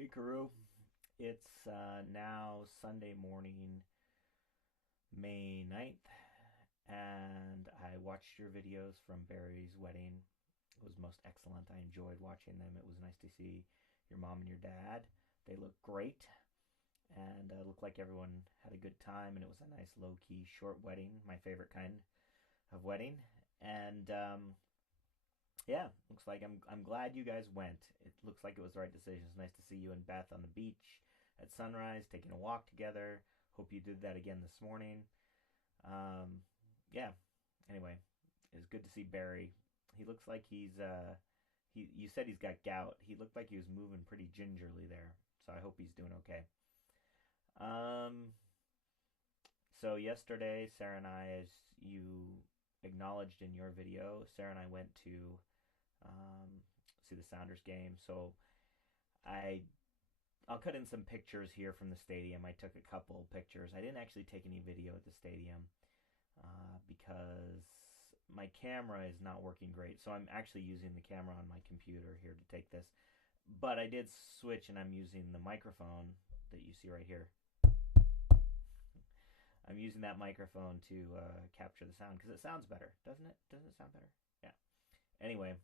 Hey, Karu. It's now Sunday morning, May 9th, and I watched your videos from Barry's wedding. It was most excellent. I enjoyed watching them. It was nice to see your mom and your dad. They look great, and looked like everyone had a good time, and it was a nice low key short wedding, my favorite kind of wedding. And yeah, looks like I'm glad you guys went. It looks like it was the right decision. It's nice to see you and Beth on the beach at sunrise, taking a walk together. Hope you did that again this morning. Um, yeah. Anyway, it's good to see Barry. He looks like he. You said he's got gout. He looked like he was moving pretty gingerly there. So I hope he's doing okay. Um, so yesterday, Sarah and I, as you acknowledged in your video, Sarah and I went to see the Sounders game. So I I'll cut in some pictures here from the stadium. I took a couple pictures. I didn't actually take any video at the stadium because my camera is not working great. So I'm actually using the camera on my computer here to take this. But I did switch, and I'm using the microphone that you see right here. I'm using that microphone to capture the sound because it sounds better, doesn't it? Doesn't it sound better? Yeah. Anyway,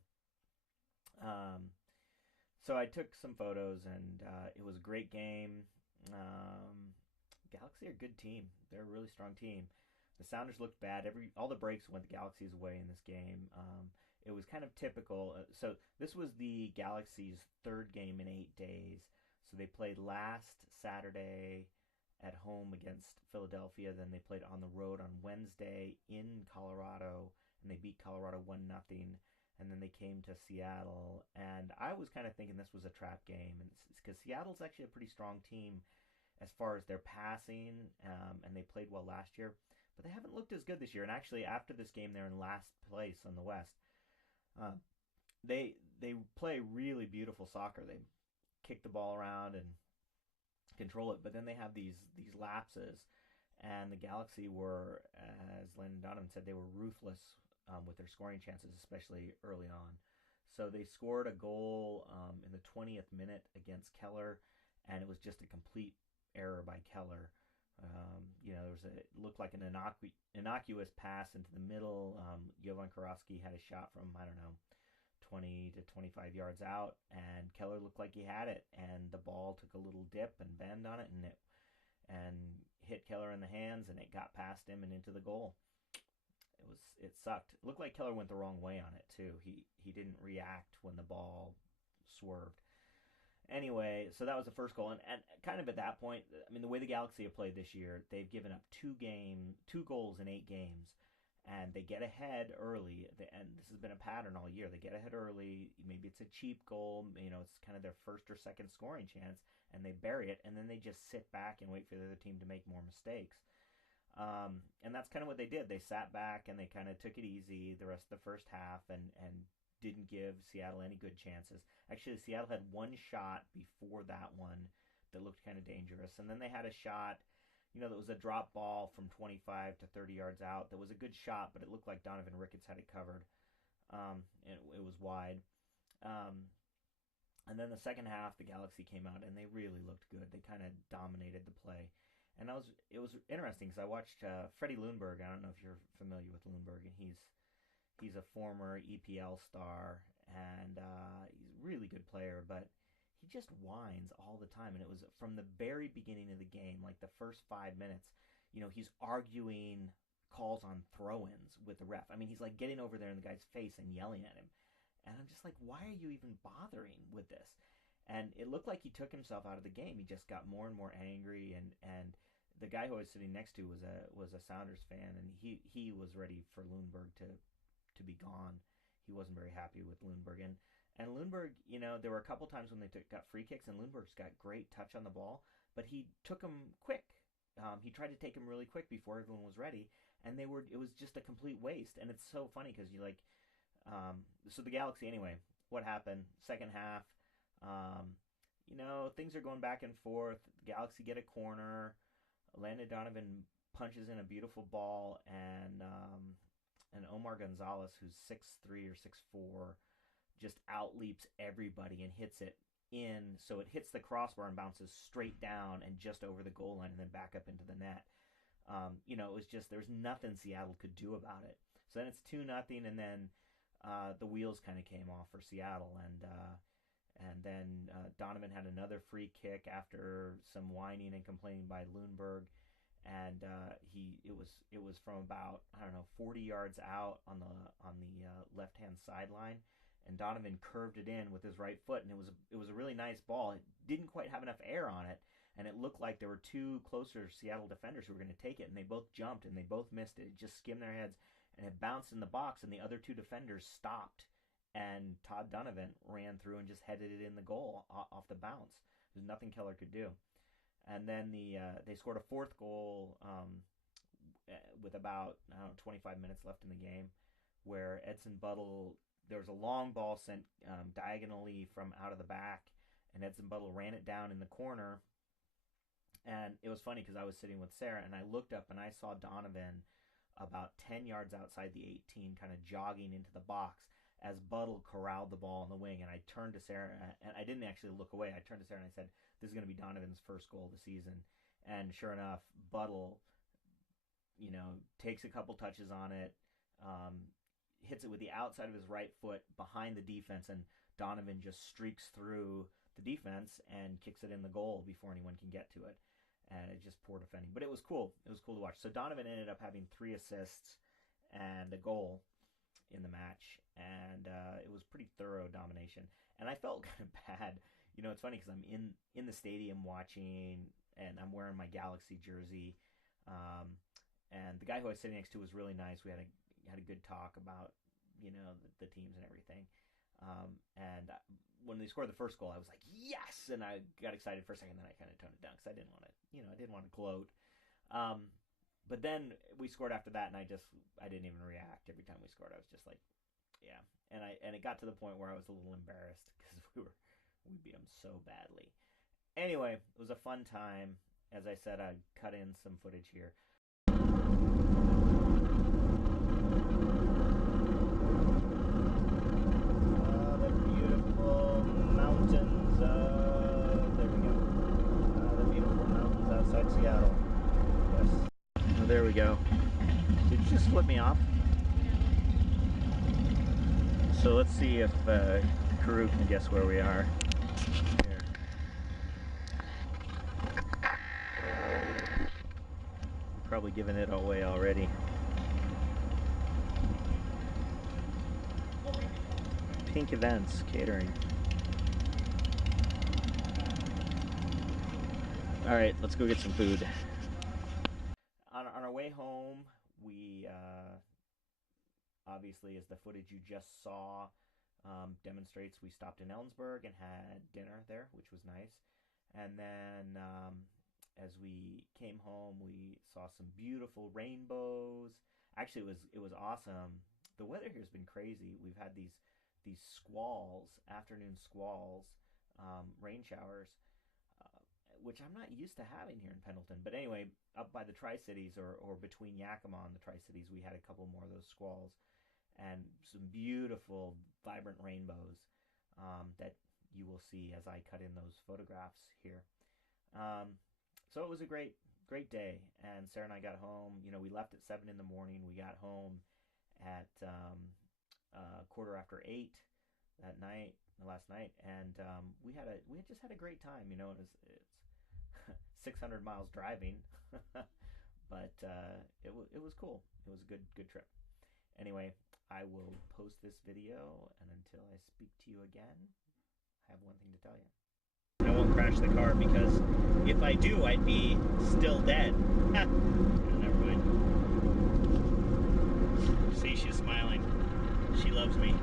um, so I took some photos, and it was a great game. Galaxy are a good team. They're a really strong team. The Sounders looked bad. All the breaks went the Galaxy's way in this game. It was kind of typical. So this was the Galaxy's third game in 8 days. So they played last Saturday at home against Philadelphia. Then they played on the road on Wednesday in Colorado, and they beat Colorado 1-0. And then they came to Seattle, and I was kind of thinking this was a trap game, and because Seattle's actually a pretty strong team as far as their passing, and they played well last year, but they haven't looked as good this year. And actually, after this game, they're in last place on the West. Uh, they play really beautiful soccer. They kick the ball around and control it, but then they have these lapses, and the Galaxy were, as Landon Donovan said, they were ruthless with their scoring chances, especially early on. So they scored a goal in the 20th minute against Keller, and it was just a complete error by Keller. It looked like an innocuous pass into the middle. Jovan Karofsky had a shot from, I don't know, 20 to 25 yards out, and Keller looked like he had it, and the ball took a little dip and bend on it, and hit Keller in the hands, and it got past him and into the goal. It sucked. It looked like Keller went the wrong way on it too. He didn't react when the ball swerved. Anyway, so that was the first goal, and kind of at that point, I mean, the way the Galaxy have played this year, they've given up two goals in 8 games, and they get ahead early. And this has been a pattern all year. They get ahead early. Maybe it's a cheap goal. It's kind of their first or second scoring chance, and they bury it, and then they just sit back and wait for the other team to make more mistakes. And that's kind of what they did. They sat back and they kind of took it easy the rest of the first half, and didn't give Seattle any good chances. Actually, Seattle had one shot before that one that looked kind of dangerous, and then they had a shot, that was a drop ball from 25 to 30 yards out. That was a good shot, but it looked like Donovan Ricketts had it covered. It was wide. Um, and then the second half, the Galaxy came out and they really looked good. They kind of dominated the play. And it was interesting because I watched Freddie Lundberg. I don't know if you're familiar with Lundberg, and he's a former EPL star, and he's a really good player, but he just whines all the time. And it was from the very beginning of the game, like the first 5 minutes, he's arguing calls on throw-ins with the ref. I mean, he's like getting over there in the guy's face and yelling at him. And I'm just like, why are you even bothering with this? And it looked like he took himself out of the game. He just got more and more angry, and the guy who I was sitting next to was a Sounders fan, and he was ready for Lundberg to be gone. He wasn't very happy with Lundberg, and Lundberg, there were a couple times when they got free kicks, and Lundberg's got great touch on the ball, but he took them quick. He tried to take them really quick before everyone was ready, and it was just a complete waste. And it's so funny because so the Galaxy, anyway, what happened? Second half, um, things are going back and forth. The Galaxy get a corner. Landon Donovan punches in a beautiful ball, and Omar Gonzalez, who's 6'3" or 6'4", just outleaps everybody and hits it in, so it hits the crossbar and bounces straight down and just over the goal line and then back up into the net. It was just, there's nothing Seattle could do about it. So then it's 2-0, and then the wheels kind of came off for Seattle, and then Donovan had another free kick after some whining and complaining by Lundberg, and it was from about, I don't know, 40 yards out on the left hand sideline, and Donovan curved it in with his right foot, and it was a really nice ball. It didn't quite have enough air on it, and it looked like there were two closer Seattle defenders who were going to take it, and they both jumped and they both missed it. It just skimmed their heads, and it bounced in the box, and the other two defenders stopped, and Todd Donovan ran through and just headed it in the goal off the bounce. There's nothing Keller could do. And then they scored a fourth goal with about, I don't know, 25 minutes left in the game, where Edson Buttle, there was a long ball sent diagonally from out of the back, and Edson Buttle ran it down in the corner. And it was funny because I was sitting with Sarah, and I looked up and I saw Donovan about 10 yards outside the 18, kind of jogging into the box as Buttle corralled the ball in the wing. And I turned to Sarah, and I didn't actually look away. I turned to Sarah and I said, "This is going to be Donovan's first goal of the season." And sure enough, Buttle, takes a couple touches on it, hits it with the outside of his right foot behind the defense, and Donovan just streaks through the defense and kicks it in the goal before anyone can get to it. And it's just poor defending. But it was cool. It was cool to watch. So Donovan ended up having 3 assists and a goal in the match. And it was pretty thorough domination. And I felt kind of bad. It's funny because I'm in the stadium watching, and I'm wearing my Galaxy jersey. And the guy who I was sitting next to was really nice. We had a good talk about, the teams and everything. And when they scored the first goal, I was like, yes! And I got excited for a second, then I kind of toned it down because I didn't want to gloat. But then we scored after that, and I didn't even react. Every time we scored, I was just like, yeah. And it got to the point where I was a little embarrassed because we beat them so badly. Anyway, it was a fun time. As I said, I cut in some footage here. Seattle. Yes. Oh, there we go. Did you just flip me off? So let's see if Karu can guess where we are. Here. Probably giving it away already. Pink Events Catering. All right, let's go get some food. On our way home, we obviously, as the footage you just saw demonstrates, we stopped in Ellensburg and had dinner there, which was nice. And then as we came home, we saw some beautiful rainbows. Actually, it was awesome. The weather here has been crazy. We've had these squalls, afternoon squalls, rain showers, which I'm not used to having here in Pendleton. But anyway, up by the Tri-Cities or between Yakima and the Tri-Cities, we had a couple more of those squalls and some beautiful, vibrant rainbows that you will see as I cut in those photographs here. So it was a great day, and Sarah and I got home. We left at 7 in the morning. We got home at 8:15 that night, last night, and we just had a great time. It's 600 miles driving, but it was cool. It was a good trip. Anyway, I will post this video, and until I speak to you again, I have one thing to tell you. I won't crash the car because if I do, I'd be still dead. Never mind. See, she's smiling. She loves me.